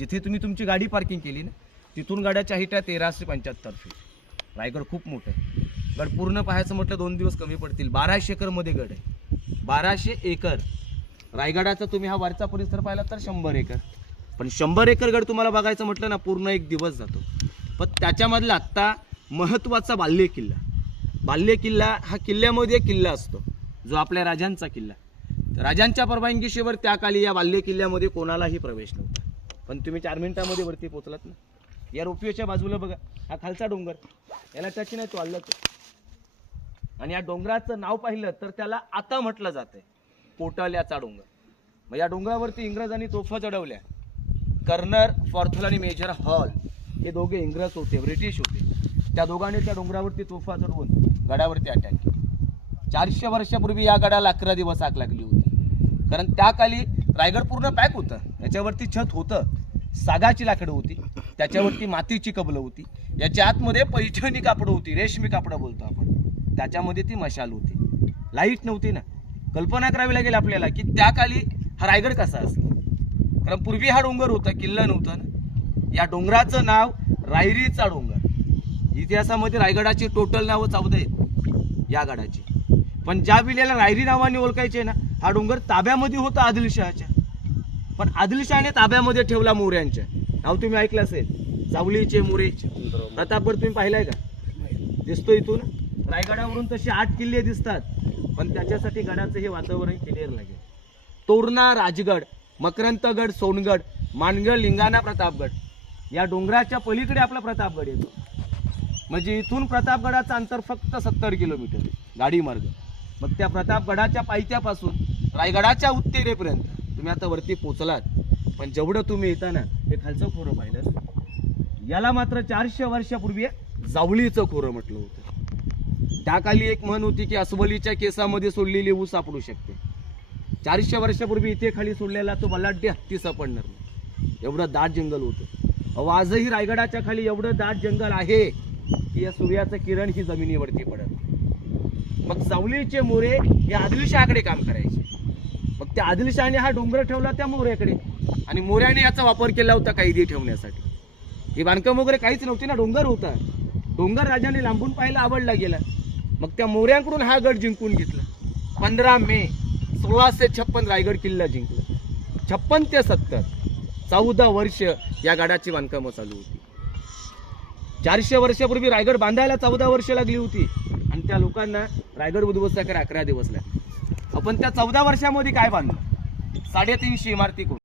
जिथे तुम्ही तुमची गाडी पार्किंग केली ना तिथून गडाच्या हिट्या 1375 फीट। रायगड खूप मोठं आहे। गड पूर्ण पाहायचं म्हटलं 2 दिवस कमी पडतील। 1200 एकरमध्ये गड आहे, 1200 एकर। रायगडाचा तुम्ही हा वरचा परिसर पाहिला तर 100 एकर, पण 100 एकर गड तुम्हाला बघायचं म्हटलं ना पूर्ण 1 दिवस जातो। पण त्याच्यामधला आत्ता महत्त्वाचा बाल्य किल्ला, बाल्य किल्ला हा किल्ल्यामध्ये एक किल्ला असतो जो आपल्या राजांचा किल्ला। राजांच्या परवानगीशिवाय त्या काळी या बाल्य किल्ल्यामध्ये कोणालाही प्रवेश नव्हता, पण तुम्ही 4 मिनिटांमध्ये वरती पोहोचलात ना। या रोपवेच्या बाजूला बघा, हा खालचा डोंगर, याला टच नाही तो आलाच आहे। आणि या डोंगराचं नाव पाहिलं तर त्याला आता म्हटलं जातंय पोटल्याचा डोंगर। मग या डोंगरावरती इंग्रजांनी तोफा चढवल्या। कर्नल फॉर्थल आणि मेजर हॉल हे दोघे इंग्रज होते, ब्रिटिश होते। त्या दोघांनी त्या डोंगरावरती तोफा चढवून गडावरती अटॅक केली। 400 वर्षापूर्वी या गडाला 11 दिवस आग लागली होती, कारण त्या काळी रायगड पूर्ण पॅक होतं। याच्यावरती छत होतं, सागाची लाकडं होती, त्याच्यावरती मातीची कबलं होती, याच्या आतमध्ये पैठणी कापडं होती, रेशमी कापडं बोलतो आपण, त्याच्यामध्ये ती मशाल होती। लाईट नव्हती ना। कल्पना करावी लागेल आपल्याला की त्या काळी हा रायगड कसा असेल, कारण पूर्वी हा डोंगर होता, किल्ला नव्हता ना। या डोंगराचं नाव रायरीचा डोंगर। इतिहासामध्ये रायगडाची टोटल नावं 14 आहेत या गडाची, पण ज्या विल्याला रायरी नावाने ओळखायचे ना हा डोंगर ताब्यामध्ये होता आदिलशहाच्या, पण आदिलशहाने ताब्यामध्ये ठेवला मोऱ्यांच्या। नाव तुम्ही ऐकलं असेल, जावलीचे मोरे। प्रतापगड तुम्ही पाहिलाय का? दिसतो इथून रायगडावरून तसे 8 किल्ले दिसतात, पण त्याच्यासाठी गडाचं हे वातावरण क्लिअर लागेल। तोरणा, राजगड, मकरंतगड, सोनगड, मानगड, लिंगाणा, प्रतापगड, या डोंगराच्या पलीकडे आपला प्रतापगड येतो। म्हणजे इथून प्रतापगडाचं अंतर फक्त 70 किलोमीटर गाडी मार्ग। मग त्या प्रतापगडाच्या पायथ्यापासून रायगडाच्या उत्तरेपर्यंत तुम्ही आता वरती पोचलात, पण जेवढं तुम्ही येता ना हे खालचं खोरं पाहिलं, याला मात्र 400 वर्षापूर्वी जावळीचं खोरं म्हटलं होतं। त्या काळी एक म्हण होती की अस्वलीच्या केसामध्ये सोडलेली ऊस सापडू शकते। 400 वर्षापूर्वी इथे खाली सोडलेला तो बलाढ्य हत्ती सापडणार नाही, एवढं दाट जंगल होतं। आजही रायगडाच्या खाली एवढं दाट जंगल आहे की या सूर्याचं किरण ही जमिनीवरती पडत। मग जावलीचे मोरे हे आदिलशहाकडे काम करायचे, मग त्या आदिलशहाने हा डोंगर ठेवला त्या मोऱ्याकडे, आणि मोऱ्याने याचा वापर केला होता कैदी ठेवण्यासाठी। ही बांधकाम वगैरे काहीच नव्हती ना, डोंगर होता। डोंगर राजाने लांबून पाहायला आवडला गेला, मग त्या मोऱ्यांकडून हा गड जिंकून घेतला। 15 मे 1656 रायगड किल्ला जिंकला। 56 ते 70 14 वर्ष या गडाची बांधकामं चालू होती। 400 वर्षापूर्वी रायगड बांधायला 14 वर्ष लागली होती, आणि त्या लोकांना रायगड उद्ध्वस्त करायला 11 दिवस लागले। आपण त्या 14 वर्षामध्ये काय बांधलं? 350 इमारती करून